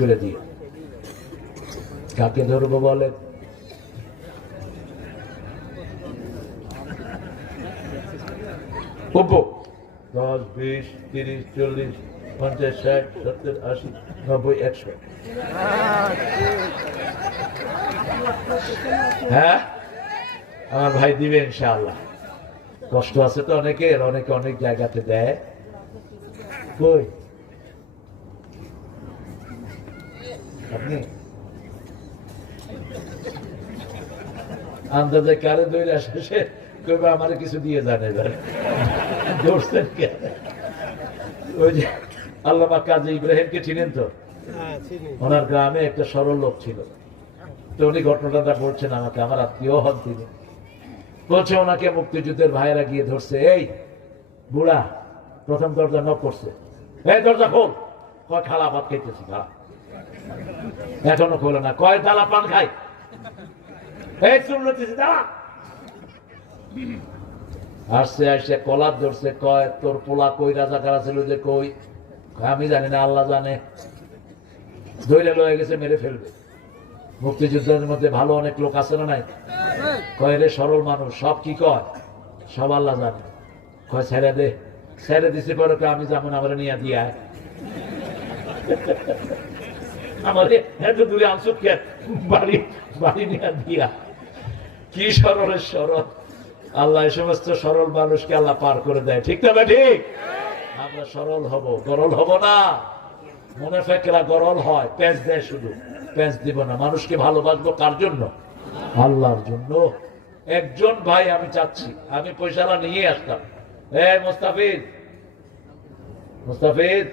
করে দিয়ে। কাকে ধরবো বলে? উপো 10, 20, 30, 40, 50, 60, 70, 80, 90, 100। হ্যাঁ, আমার ভাই দিবে ইনশাআল্লাহ। কষ্ট আছে তো অনেকের, অনেকে অনেক জায়গাতে দেয়। কই আপনি আন্দাজে কারে দৌড়ে আসে, সে কইবে আমারে কিছু দিয়ে জানে ধরছেন কে? ওই যে আল্লামা কাজী ইব্রাহিমকে চিনেন তো? ওনার গ্রামে একটা সরল লোক ছিল, তো উনি ঘটনাটা বলছেন আমাকে, আমার আত্মীয় হন তিনি। বলছে ওনাকে মুক্তিযুদ্ধের ভাইয়েরা গিয়ে ধরছে, এই বুড়া প্রথম দরজা নক করছে, এই দরজা খোল। কয় খালা ভাত খাইতেছি, খালা এখনো খোলে না। কয় ডালা পান খাই, এই শুনতেছি দাঁড়া। আসছে আসছে কলার ধরছে, কয় তোর পোলা কই, রাজাকার ছিল যে কই? আমি জানি না, আল্লাহ জানে। ধৈর্য লয়ে গেছে, মেরে ফেলবে। মুক্তিযুদ্ধের মধ্যে ভালো অনেক লোক আছে না নাই? কয় রে সরল মানুষ, সব কি কয়, সব আল্লাহ জানে। কয় ছেড়ে দে, ছেড়ে দিছে। পরে আমি যেমন আমার নিয়ে দিয়া আমার এত দূরে আনছো কে, বাড়ি বাড়ি নিয়ে দিয়া। কি সরলের সরল আল্লাহ, এই সমস্ত সরল মানুষকে আল্লাহ পার করে দেয়। ঠিক না ঠিক? আমরা সরল হব, গরল হব না। মুনাফিকরা গরল হয়, পেঁচ দেয়, শুধু পেঁচ দিব না। মানুষকে ভালোবাসবো কার জন্য? আল্লাহর জন্য। একজন ভাই আমি চাচ্ছি, আমি পয়সাটা নিয়ে আসতাম, মুস্তাফিজ, মুস্তাফিজ